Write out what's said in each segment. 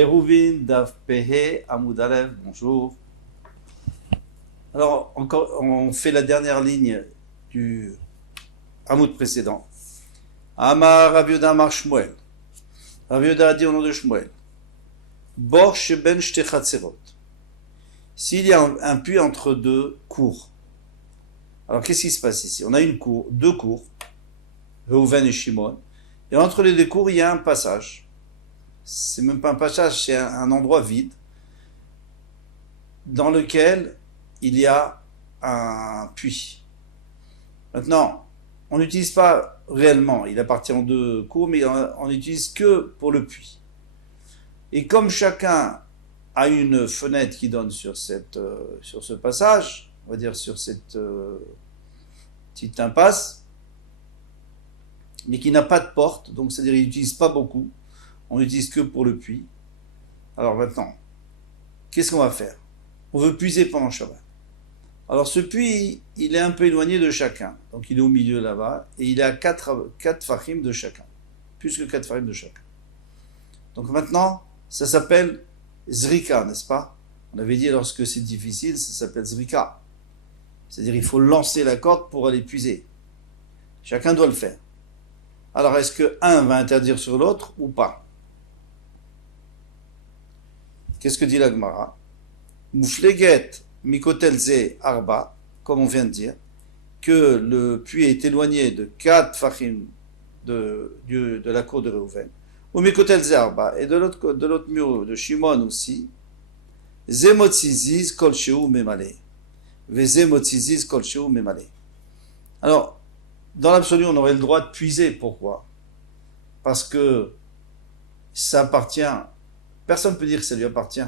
Eruvin Daf Pehe Amoud Alev, bonjour. Alors, encore, on fait la dernière ligne du Amoud précédent. Amar Rav Yehuda Amar Shmuel. Rav Yehuda a dit au nom de Shmuel. Bor Sheben Shte Chatzerot. S'il y a un puits entre deux cours. Alors, qu'est-ce qui se passe ici? On a deux cours, Reuven et Shimon. Et entre les deux cours, il y a un passage. C'est même pas un passage, c'est un endroit vide dans lequel il y a un puits. Maintenant, on n'utilise pas réellement, il appartient aux deux cours, mais on n'utilise que pour le puits. Et comme chacun a une fenêtre qui donne sur ce passage, on va dire sur cette petite impasse, mais qui n'a pas de porte, donc c'est-à-dire qu'il n'utilise pas beaucoup, on n'utilise que pour le puits. Alors maintenant, qu'est-ce qu'on va faire? On veut puiser pendant Shabbat. Alors ce puits, il est un peu éloigné de chacun. Donc il est au milieu là-bas, et il est à 4 fachim de chacun. Plus que 4 fachim de chacun. Donc maintenant, ça s'appelle Zrika, n'est-ce pas? On avait dit lorsque c'est difficile, ça s'appelle Zrika. C'est-à-dire il faut lancer la corde pour aller puiser. Chacun doit le faire. Alors est-ce que un va interdire sur l'autre ou pas? Qu'est-ce que dit la Gemara? Moufleget mikotelze arba, comme on vient de dire, que le puits est éloigné de 4 fachim de la cour de Reuven. Ou mikotelze arba, et de l'autre mur de Shimon aussi, zemotziziz kolcheu memale. Vezemotziziz kolcheu memale. Alors, dans l'absolu, on aurait le droit de puiser. Pourquoi? Parce que ça appartient. Personne ne peut dire que ça lui appartient,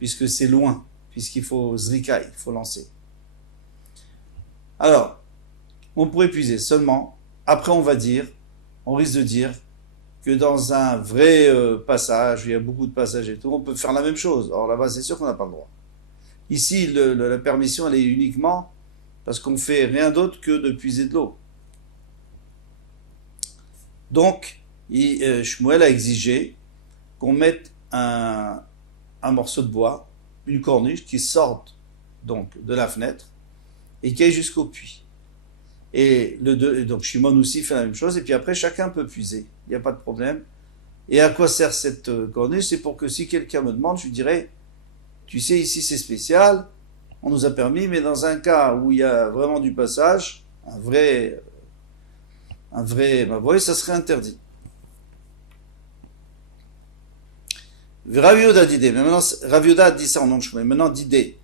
puisque c'est loin, puisqu'il faut zrika, il faut lancer. Alors, on pourrait puiser seulement, après on risque de dire que dans un vrai passage, où il y a beaucoup de passages et tout, on peut faire la même chose. Or là-bas, c'est sûr qu'on n'a pas le droit. Ici, la permission, elle est uniquement parce qu'on fait rien d'autre que de puiser de l'eau. Donc, Shmuel a exigé qu'on mette un morceau de bois, une corniche qui sorte donc de la fenêtre et qui aille jusqu'au puits. Et donc Shimon aussi fait la même chose, et puis après chacun peut puiser, il n'y a pas de problème. Et à quoi sert cette corniche? C'est pour que si quelqu'un me demande, je lui dirais, tu sais, ici c'est spécial, on nous a permis, mais dans un cas où il y a vraiment du passage, un vrai mavoy, ça serait interdit. Rav Yehuda d'idée, mais maintenant Rav Yehuda a dit ça en nom de Shmuel. Maintenant d'idée,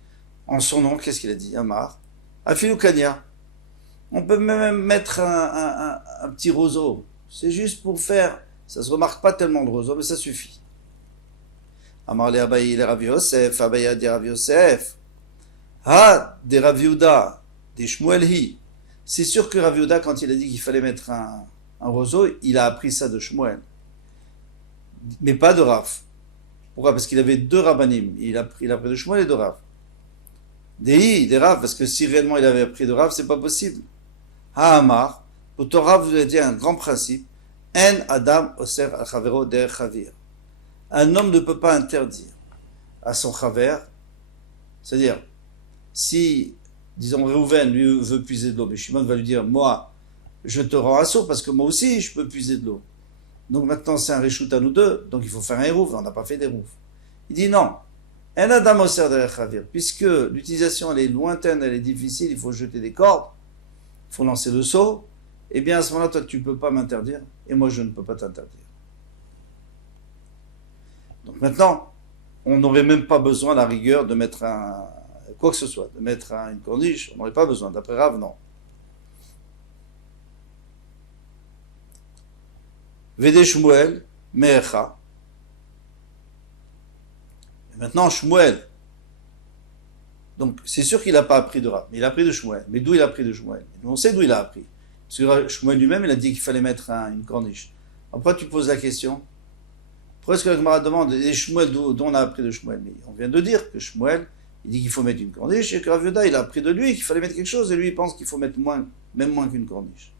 en son nom, qu'est-ce qu'il a dit? Amar, Afilou Kanya. On peut même mettre un petit roseau. C'est juste pour faire, ça se remarque pas tellement de roseau, mais ça suffit. Amar le Abaye le Rav Yosef, Abaye a dit Rav Yosef. Ha, des Rav Yehuda, des Shmuel hi. C'est sûr que Rav Yehuda, quand il a dit qu'il fallait mettre un roseau, il a appris ça de Shmuel. Mais pas de Rav. Pourquoi? Parce qu'il avait deux rabbanim. Il a appris de Shmuel et de Rav. Des Rav, parce que si réellement il avait appris de Rav, c'est pas possible. Ha'amar, pour Torah, vous avez dit un grand principe. En Adam oser al chavero der chavir. Un homme ne peut pas interdire à son chaver, c'est-à-dire, si, disons, Reuven, lui, veut puiser de l'eau, mais Shimon va lui dire, moi, je te rends assaut, parce que moi aussi, je peux puiser de l'eau. Donc maintenant, c'est un reshoot à nous deux, donc il faut faire un hérouf, on n'a pas fait d'hérouf. Il dit non, un Adam oser der chavir, puisque l'utilisation, elle est lointaine, elle est difficile, il faut jeter des cordes, il faut lancer le seau, et bien à ce moment-là, toi, tu ne peux pas m'interdire, et moi, je ne peux pas t'interdire. Donc maintenant, on n'aurait même pas besoin, à la rigueur, de mettre quoi que ce soit, de mettre une corniche, on n'aurait pas besoin. D'après Rav, non. Vede Shmuel, Me'echa. Et maintenant, Shmuel. Donc, c'est sûr qu'il n'a pas appris de Rav, mais il a appris de Shmuel. Mais d'où il a appris de Shmuel? On sait d'où il a appris. Parce que Shmuel lui-même, il a dit qu'il fallait mettre une corniche. Après, tu poses la question. Pourquoi est-ce que la Gemara demande, et Shmuel, d'où on a appris de Shmuel? Mais on vient de dire que Shmuel, il dit qu'il faut mettre une corniche, et que Rav Yehuda, il a appris de lui qu'il fallait mettre quelque chose, et lui, il pense qu'il faut mettre même moins qu'une corniche.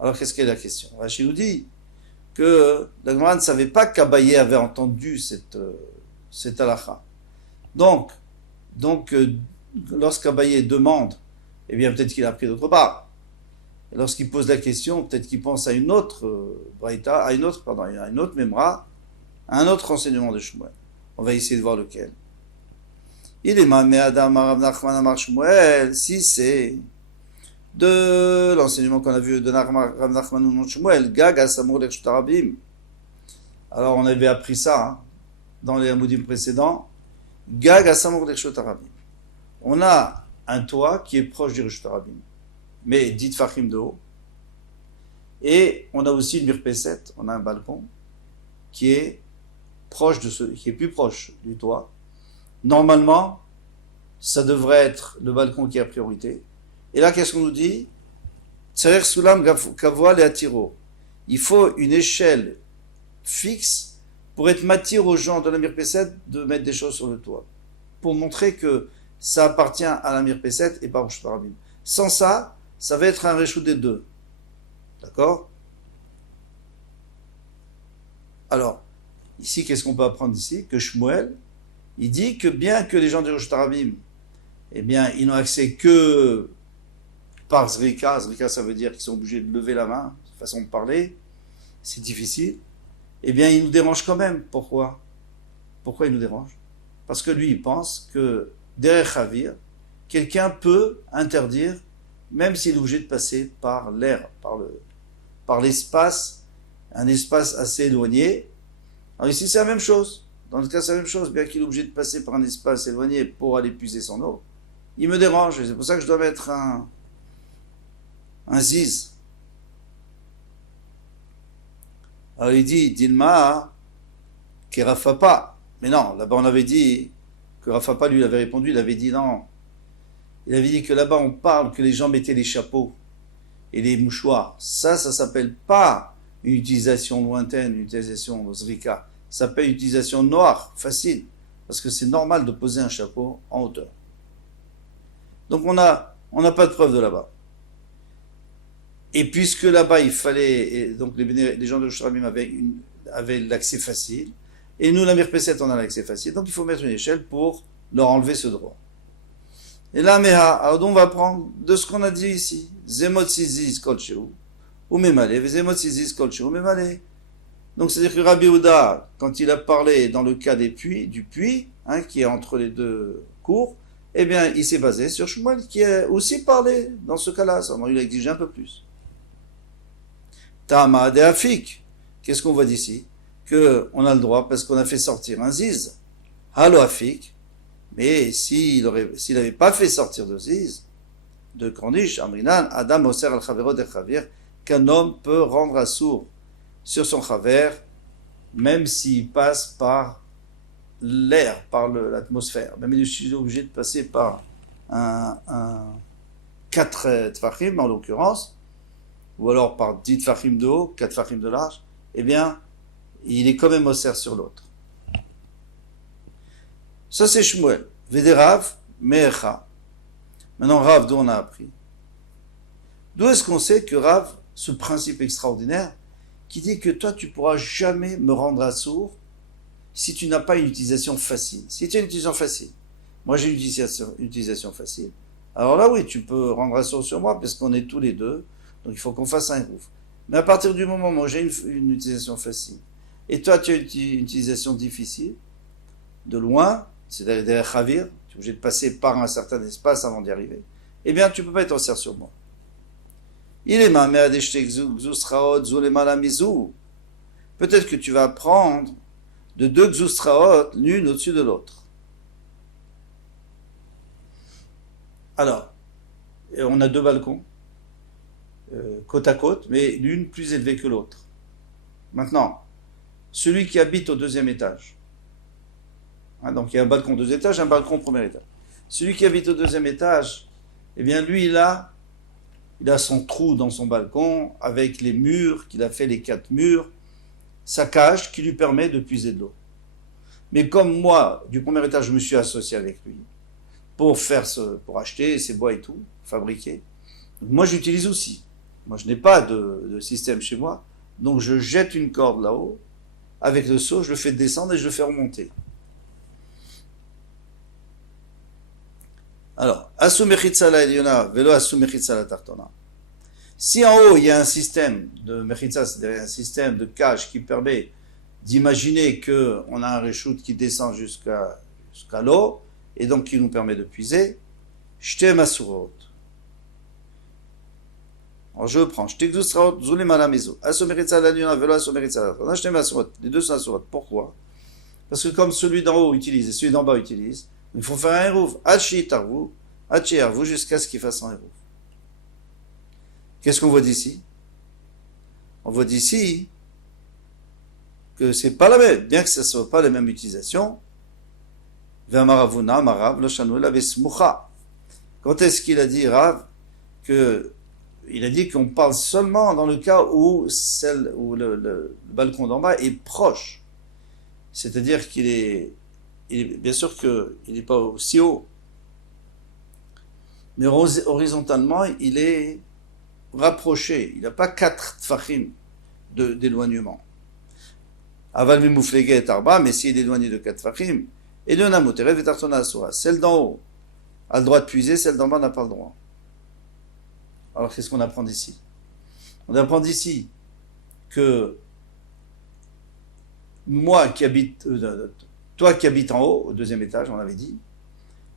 Alors, qu'est-ce qu'est la question? Rachid nous dit que la Gemara ne savait pas qu'Abaye avait entendu cette halakha. Donc lorsqu'Abaye demande, eh bien peut-être qu'il a appris d'autre part. Et lorsqu'il pose la question, peut-être qu'il pense à une autre braïta, à une autre memra, à un autre enseignement de Shmuel. On va essayer de voir lequel. Il est Mamé Adam Rav Nachman Amar Shmuel, si c'est de l'enseignement qu'on a vu de Rav Nachman ou Shmuel, Gag Asamur Lech Shtarabim. Alors on avait appris ça dans les Hamudim précédents. Gag Asamur Lech Shtarabim. On a un toit qui est proche du Shtarabim, mais 10 Fachim de haut. Et on a aussi une mirpeset, on a un balcon qui est qui est plus proche du toit. Normalement, ça devrait être le balcon qui a priorité. Et là, qu'est-ce qu'on nous dit? Tsarer Sulam Kavoal et Atiro. Il faut une échelle fixe pour être matière aux gens de la mirpeset de mettre des choses sur le toit. Pour montrer que ça appartient à la mirpeset et pas au Shtarabim. Sans ça, ça va être un réchou des deux. D'accord? Alors, ici, qu'est-ce qu'on peut apprendre ici? Que Shmuel, il dit que bien que les gens du Shtarabim, eh bien, ils n'ont accès que par Zrika. Zrika, ça veut dire qu'ils sont obligés de lever la main, façon de parler. C'est difficile. Eh bien, il nous dérange quand même. Pourquoi? Pourquoi il nous dérange? Parce que lui, il pense que derrière Chavir, quelqu'un peut interdire, même s'il est obligé de passer par l'air, par l'espace, un espace assez éloigné. Alors ici, c'est la même chose. Dans le cas, c'est la même chose. Bien qu'il est obligé de passer par un espace éloigné pour aller puiser son eau, il me dérange. C'est pour ça que je dois mettre un ziz. Alors il dit, Dilma, que Rafapa. Mais non, là-bas on avait dit que Rafapa lui avait répondu, il avait dit non. Il avait dit que là-bas on parle que les gens mettaient les chapeaux et les mouchoirs. Ça s'appelle pas une utilisation lointaine, une utilisation de zrika. Ça s'appelle une utilisation noire, facile. Parce que c'est normal de poser un chapeau en hauteur. Donc on n'a pas de preuve de là-bas. Et puisque là-bas il fallait, et donc les gens de Shtarabim avaient l'accès facile, et nous la Mirpeset on a l'accès facile, donc il faut mettre une échelle pour leur enlever ce droit. Et là, alors on va prendre de ce qu'on a dit ici. Zemot Siziz Kolcheu, ou Memale, Zemot Siziz Kolcheu, ou Memale. Donc c'est-à-dire que Rabbi Ouda, quand il a parlé dans le cas du puits, qui est entre les deux cours, eh bien il s'est basé sur Shmuel qui a aussi parlé dans ce cas-là, seulement il a exigé un peu plus. Tama de Afik, qu'est-ce qu'on voit d'ici? Que on a le droit parce qu'on a fait sortir un ziz. Halo Afik, mais s'il n'avait pas fait sortir de ziz, de Krandish, Amrinan, Adam Oser al Chavero de Chavir, qu'un homme peut rendre assourd sur son chaver, même s'il passe par l'air, par l'atmosphère. Même il est obligé de passer par un 4 tfachim en l'occurrence, ou alors par 10 tfachim de haut, 4 tfachim de large, eh bien, il est quand même osser sur l'autre. Ça c'est Shmuel. Vederav, Me'echa. Maintenant, Rav, d'où on a appris? D'où est-ce qu'on sait que Rav, ce principe extraordinaire, qui dit que toi, tu pourras jamais me rendre assourd si tu n'as pas une utilisation facile. Si tu as une utilisation facile, moi j'ai une utilisation facile, alors là oui, tu peux rendre assourd sur moi parce qu'on est tous les deux, donc il faut qu'on fasse un groupe. Mais à partir du moment où moi j'ai une utilisation facile, et toi tu as une utilisation difficile, de loin, c'est-à-dire derrière Chavir, tu es obligé de passer par un certain espace avant d'y arriver, eh bien tu ne peux pas être en serre sur moi. Il est peut-être que tu vas prendre de 2 Xustraot, l'une au-dessus de l'autre. Alors, on a 2 balcons, côte à côte, mais l'une plus élevée que l'autre. Maintenant, celui qui habite au 2e étage, donc il y a un balcon 2 étages, un balcon au 1er étage. Celui qui habite au 2e étage, eh bien lui, il a son trou dans son balcon, avec les murs, qu'il a fait les 4 murs, sa cage qui lui permet de puiser de l'eau. Mais comme moi, du 1er étage, je me suis associé avec lui pour acheter ses bois et tout, fabriquer. Donc moi, j'utilise aussi. Moi, je n'ai pas de système chez moi, Donc je jette une corde là-haut, avec le seau, je le fais descendre et je le fais remonter. Alors, Asu Mechitza la Eliona, Velo Asu Mechitza la Tartona. Si en haut il y a un système de Mechitza, c'est-à-dire un système de cage qui permet d'imaginer qu'on a un reshoot qui descend jusqu'à l'eau, et donc qui nous permet de puiser, Shte Masurot. Alors je prends, Shte Gzusraot, Zulim Alamizu, Asu Mechitza la Eliona, Velo Asu Mechitza la Tartona, Shte Masurot. Les deux sont Masurot. Pourquoi? Parce que comme celui d'en haut utilise et celui d'en bas utilise, il faut faire un hérouv. Hachi tarvou, hachi arvou, jusqu'à ce qu'il fasse un hérouv. Qu'est-ce qu'on voit d'ici? On voit d'ici que c'est pas la même, bien que ce ne soit pas la même utilisation. V'amaravuna, marav, lo shanu la vesmucha. Quand est-ce qu'il a dit, Rav, il a dit qu'on parle seulement dans le cas où le balcon d'en bas est proche. C'est-à-dire bien sûr qu'il n'est pas aussi haut, mais horizontalement, il est rapproché. Il n'a pas 4 tfachim d'éloignement. Aval mimouflege et arba, mais s'il est éloigné de 4 tfachim, et de namoterev et tartona asura. Celle d'en haut a le droit de puiser, celle d'en bas n'a pas le droit. Alors qu'est-ce qu'on apprend d'ici? On apprend d'ici que moi qui habite, toi qui habites en haut, au 2e étage, on avait dit,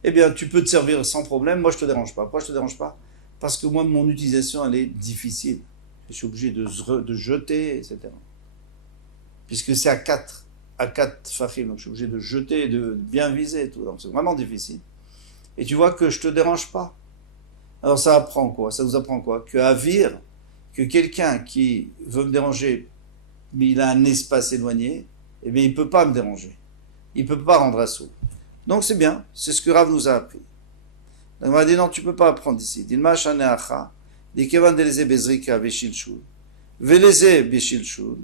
eh bien, tu peux te servir sans problème, moi je te dérange pas. Pourquoi je te dérange pas? Parce que moi, mon utilisation, elle est difficile. Je suis obligé de jeter, etc. Puisque c'est à 4 fachim, donc je suis obligé de jeter, de bien viser, tout. Donc c'est vraiment difficile. Et tu vois que je te dérange pas. Alors ça apprend quoi? Ça nous apprend quoi? Que Avir, que quelqu'un qui veut me déranger, mais il a un espace éloigné, eh bien il peut pas me déranger. Il peut pas rendre assaut. Donc c'est bien, c'est ce que Rav nous a appris. Donc on m'a dit non, tu peux pas apprendre ici. Dilma shaneacha, dikevan deleze bezrika veshilshul, veleze beshilshul,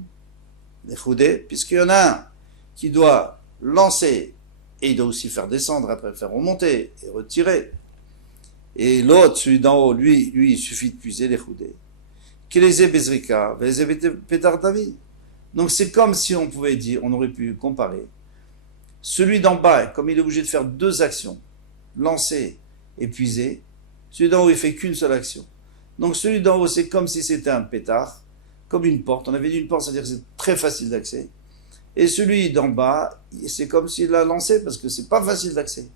lechoudé, puisqu'il y en a un qui doit lancer et il doit aussi faire descendre après faire remonter et retirer. Et l'autre, celui d'en haut, lui, il suffit de puiser lechoudé. Keleze bezrika, veleze petardavi. Donc c'est comme si on pouvait dire, on aurait pu comparer. Celui d'en bas, comme il est obligé de faire 2 actions, lancer et puiser, celui d'en haut, il fait qu'une seule action. Donc celui d'en haut, c'est comme si c'était un pétard, comme une porte. On avait dit une porte, c'est-à-dire que c'est très facile d'accès. Et celui d'en bas, c'est comme s'il l'a lancé, parce que c'est pas facile d'accès.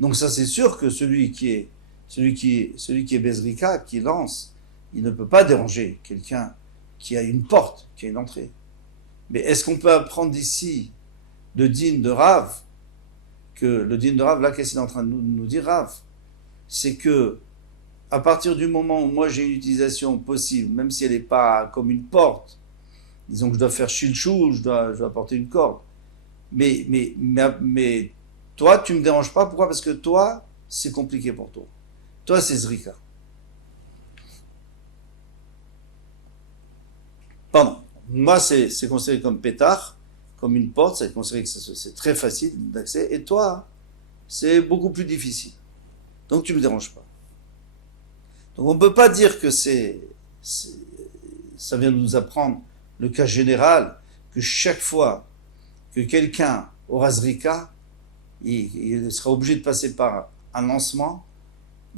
Donc ça, c'est sûr que celui qui est Bezrika, qui lance, il ne peut pas déranger quelqu'un qui a une porte, qui a une entrée. Mais est-ce qu'on peut apprendre d'ici de din de Rav, que le din de Rav, là, qu'est-ce qu'il est en train de nous dire, Rav? C'est que, à partir du moment où moi j'ai une utilisation possible, même si elle n'est pas comme une porte, disons que je dois faire shilchou, je dois apporter une corde, mais toi, tu me déranges pas, pourquoi? Parce que toi, c'est compliqué pour toi. Toi, c'est Zrika. Pardon. Moi, c'est considéré comme pétard, comme une porte, c'est considéré que c'est très facile d'accès, et toi, c'est beaucoup plus difficile. Donc tu ne me déranges pas. Donc on ne peut pas dire que ça vient de nous apprendre le cas général, que chaque fois que quelqu'un aura Zrika, il sera obligé de passer par un lancement,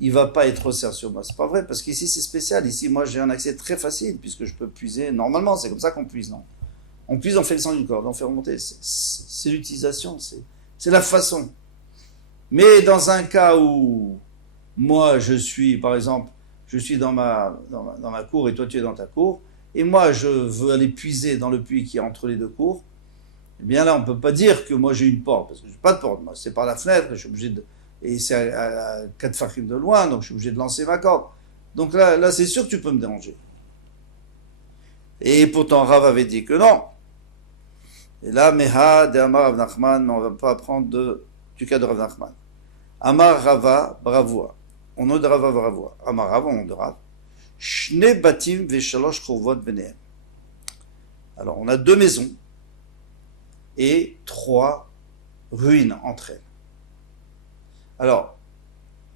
il ne va pas être resserré sur moi. C'est pas vrai, parce qu'ici c'est spécial. Ici, moi j'ai un accès très facile, puisque je peux puiser normalement, c'est comme ça qu'on puise, non? On puise, on fait le sang d'une corde, on fait remonter. C'est l'utilisation, c'est la façon. Mais dans un cas où moi je suis, par exemple, je suis dans ma cour et toi tu es dans ta cour, et moi je veux aller puiser dans le puits qui est entre les 2 cours, eh bien là on ne peut pas dire que moi j'ai une porte, parce que je n'ai pas de porte. Moi c'est par la fenêtre, je suis obligé de. Et c'est à 4 fachim de loin, donc je suis obligé de lancer ma corde. Donc là c'est sûr que tu peux me déranger. Et pourtant Rav avait dit que non. Et là, Meha de Amar Rav Nachman, mais on ne va pas apprendre du cas de Rav Nachman. Amar Rava Bravoua. On nom de Rava Bravoua. Amar Rava, on nom de Rav. Shne batim veshalosh chorvot benehem. Alors, on a 2 maisons et 3 ruines entre elles. Alors,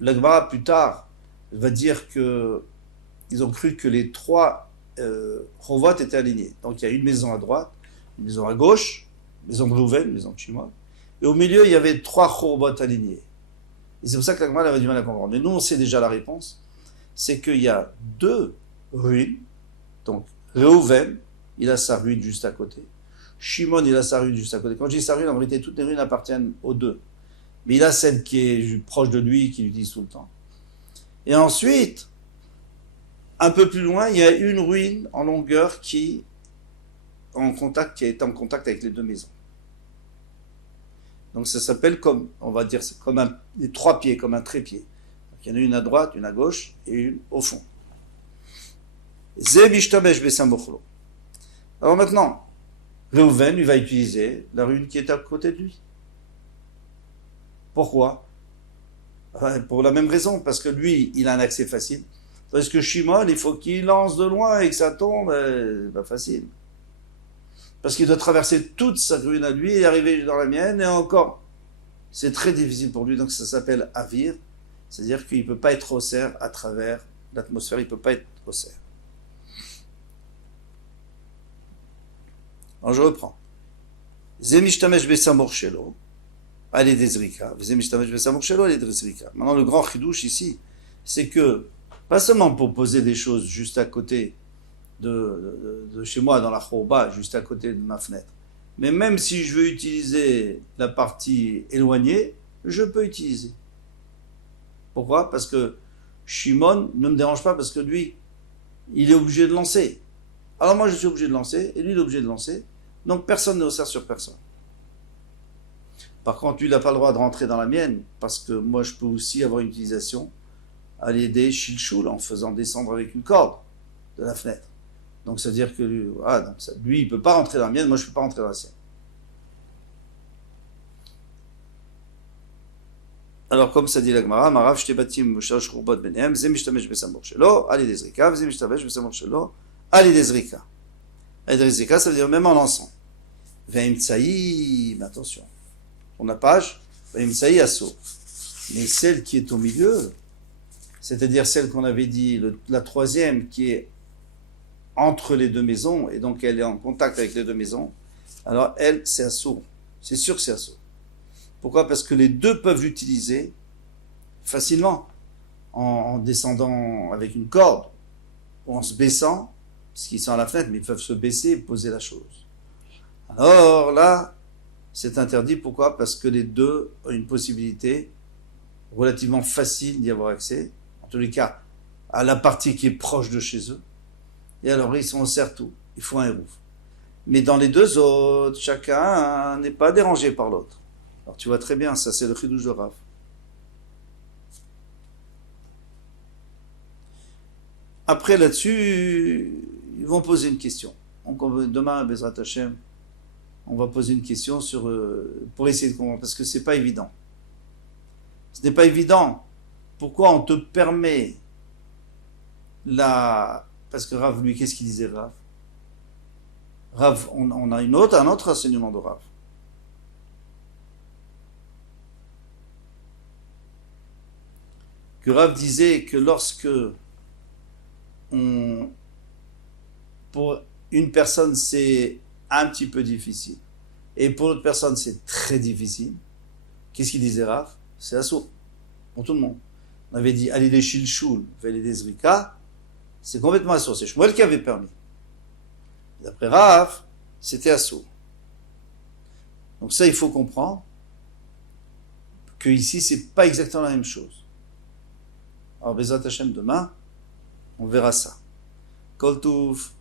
l'Agmara plus tard va dire que ils ont cru que les 3 Chovot étaient alignés. Donc il y a une maison à droite, une maison à gauche, maison de Rouven, maison de Shimon. Et au milieu, il y avait 3 Chovot alignés. Et c'est pour ça que la Gemara avait du mal à comprendre. Mais nous, on sait déjà la réponse. C'est qu'il y a 2 ruines. Donc, Reuven, il a sa ruine juste à côté. Shimon, il a sa ruine juste à côté. Quand je dis sa ruine, en vérité, toutes les ruines appartiennent aux 2. Mais il a celle qui est proche de lui, qu'il utilise tout le temps. Et ensuite, un peu plus loin, il y a une ruine en longueur qui est en contact avec les 2 maisons. Donc ça s'appelle comme, on va dire, comme les 3 pieds, comme un trépied. Donc, il y en a une à droite, une à gauche et une au fond. Alors maintenant, Reuven, il va utiliser la ruine qui est à côté de lui. Pourquoi? Pour la même raison, parce que lui, il a un accès facile. Parce que Shimon, il faut qu'il lance de loin et que ça tombe, pas facile. Parce qu'il doit traverser toute sa ruine à lui et arriver dans la mienne, et encore. C'est très difficile pour lui, donc ça s'appelle Avir. C'est-à-dire qu'il ne peut pas être Osser à travers l'atmosphère, il ne peut pas être Osser. Alors je reprends. Zemishtamesh besamor shelo, allez desrika. Zemishtamesh besamor shelo, allez desrika. Maintenant, le grand chidouche ici, c'est que, pas seulement pour poser des choses juste à côté de chez moi, dans la chorba, juste à côté de ma fenêtre, mais même si je veux utiliser la partie éloignée, je peux utiliser. Pourquoi? Parce que Shimon ne me dérange pas, parce que lui, il est obligé de lancer. Alors moi, je suis obligé de lancer, et lui, il est obligé de lancer. Donc personne ne osser sur personne. Par contre, lui, il n'a pas le droit de rentrer dans la mienne, parce que moi, je peux aussi avoir une utilisation à l'aider shilshul, en faisant descendre avec une corde de la fenêtre. Donc, c'est-à-dire que lui, il ne peut pas rentrer dans la mienne, moi, je ne peux pas rentrer dans la sienne. Alors, comme ça dit la Gemara, Marav shtebatim shalosh churbot benehem, ze mishtamesh besamor shelo, ali dezrika, ze mishtamesh besamor shelo, ali dezrika. Ali dezrika, ça veut dire même en lançant. Ve'imtsaïm, attention. On a page, ve'imtsaï asso. Mais celle qui est au milieu, c'est-à-dire celle qu'on avait dit, la troisième, qui est entre les 2 maisons, et donc elle est en contact avec les 2 maisons, alors elle, c'est assourd. C'est sûr que c'est assourd. Pourquoi? Parce que les 2 peuvent l'utiliser facilement, en descendant avec une corde, ou en se baissant, puisqu'ils sont à la fenêtre, mais ils peuvent se baisser et poser la chose. Alors là, c'est interdit. Pourquoi? Parce que les 2 ont une possibilité relativement facile d'y avoir accès, en tous les cas, à la partie qui est proche de chez eux. Et alors, ils sont au certout. Il faut un hérouf. Mais dans les 2 autres, chacun n'est pas dérangé par l'autre. Alors, tu vois très bien, ça, c'est le chidouche de Rav. Après, là-dessus, ils vont poser une question. Donc, demain, à Bezrat Hashem, on va poser une question pour essayer de comprendre, parce que c'est pas évident. Ce n'est pas évident. Pourquoi on te permet Parce que Rav, lui, qu'est-ce qu'il disait, Rav? Rav, on a un autre enseignement de Rav. Que Rav disait que lorsque pour une personne c'est un petit peu difficile, et pour l'autre personne c'est très difficile, qu'est-ce qu'il disait Rav? C'est assourd, pour tout le monde. On avait dit, allez des shilshul, allez des zrika, c'est complètement assourd. C'est Shmuel qui avait permis. D'après Rav, c'était assourd. Donc ça, il faut comprendre que ici, c'est pas exactement la même chose. Alors, Bezrat Hashem, demain, on verra ça. Kol Tuv.